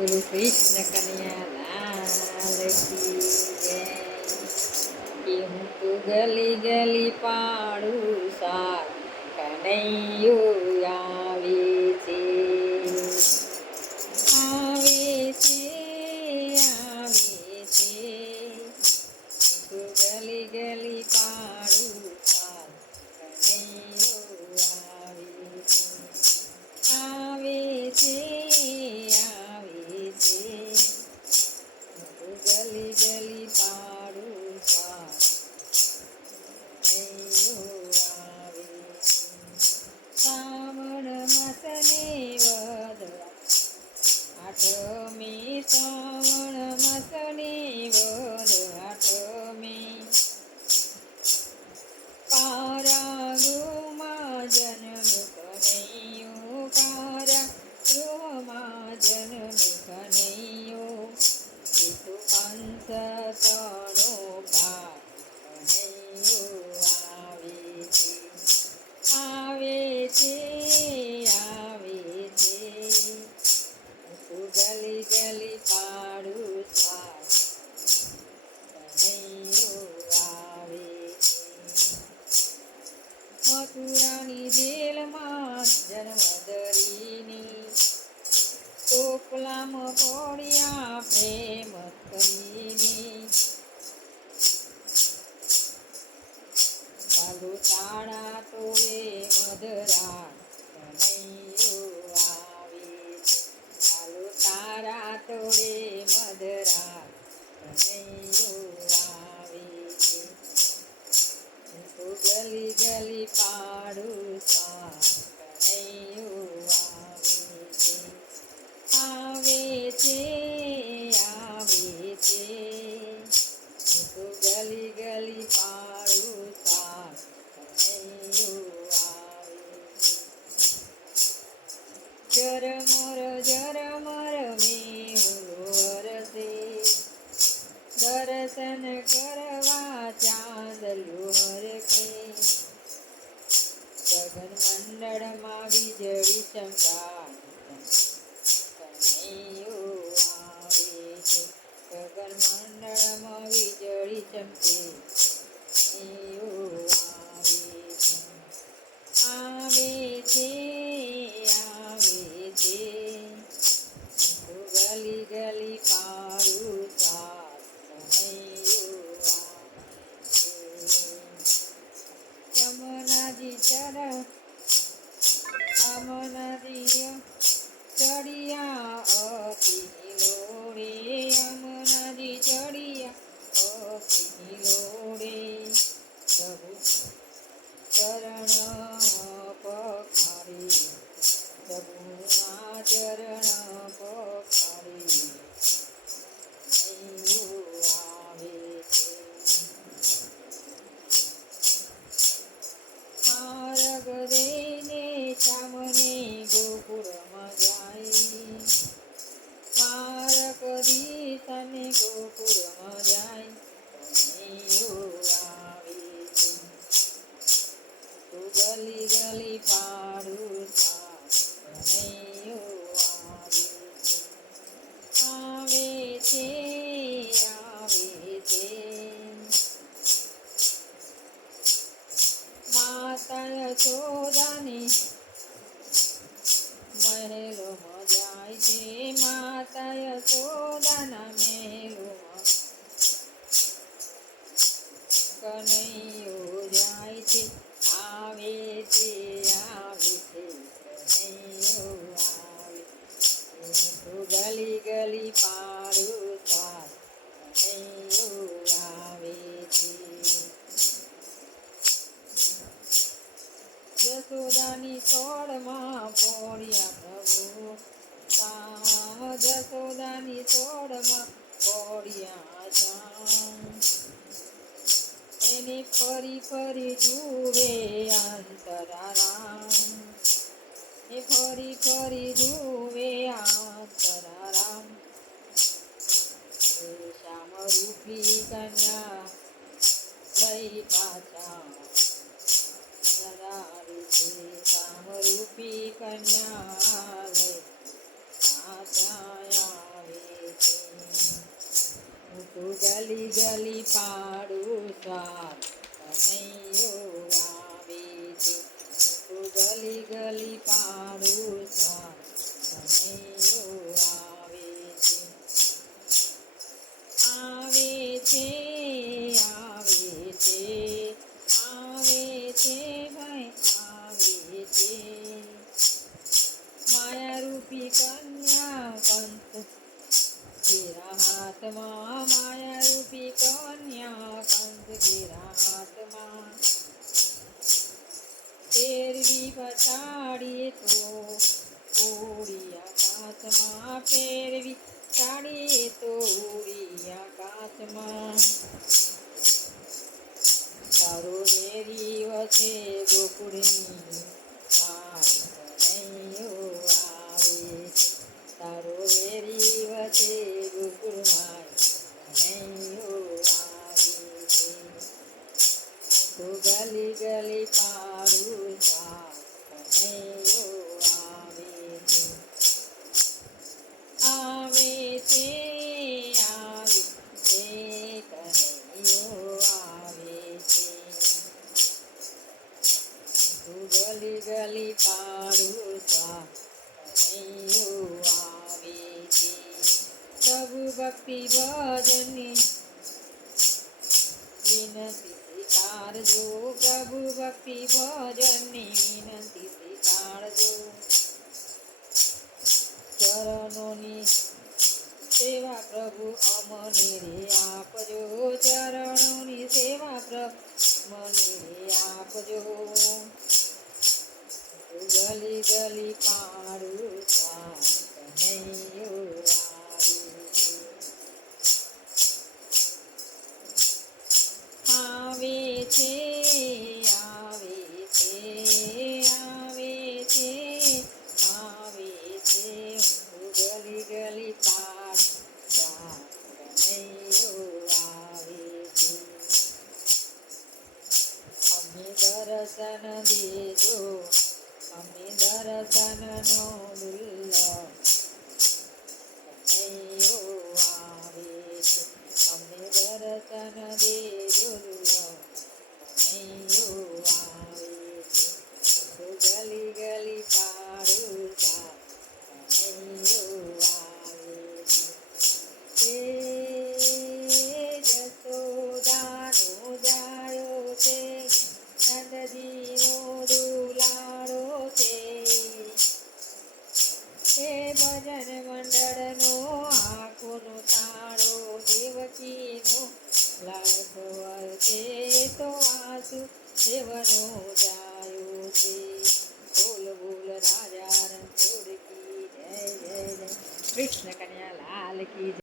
ગુરુ કૃષ્ણ કન્યા લાલ કી જય કે હું તો ગલી ગલી પાડું સાર કનૈયું ચાંદલું હરકે ગગન મંડળમાં વીજળી ચમકાય આવે છે ગગન મંડળમાં વીજળી ચમકે ગલી યશોદાની મહેલોમાં જાય છે માતા ચોદાના મહેલોમાં આવે છે આવે છે કનૈયો આવે ગલી ગલી પાડું સાર કનૈયો આવે છે જસોદાની છોડમાં પોળ્યા પ્રભુ શામ જસોદાની છોડમાં પોળ્યા શામ એને ફરી ફરી જુએ અંતરારામ એ ફરી ફરી જુએ અંતરારામ શ્યામ રૂપી કન્યા લઈ પાછા. ધરાવી છે શ્યામ રૂપી કન્યા લઈ પાછા આવે છે. ગલી ગલી પા વાર કનૈયો આવે છે ગલી ગલી પાડું સાર કનૈયો ભક્તિ ભજની. વિનંતી સ્વીકારજો પ્રભુ ભક્તિ ભજની. વિનંતી સ્વીકારજો ચરણોની સેવા પ્રભુ અમને રે આપજો. ચરણોની સેવા પ્રભુ મને રે આપજો. ગલી ગલી પાડું તા કાલિકા અમે દર્શન દેજો અમે દર્શન তাহলে কি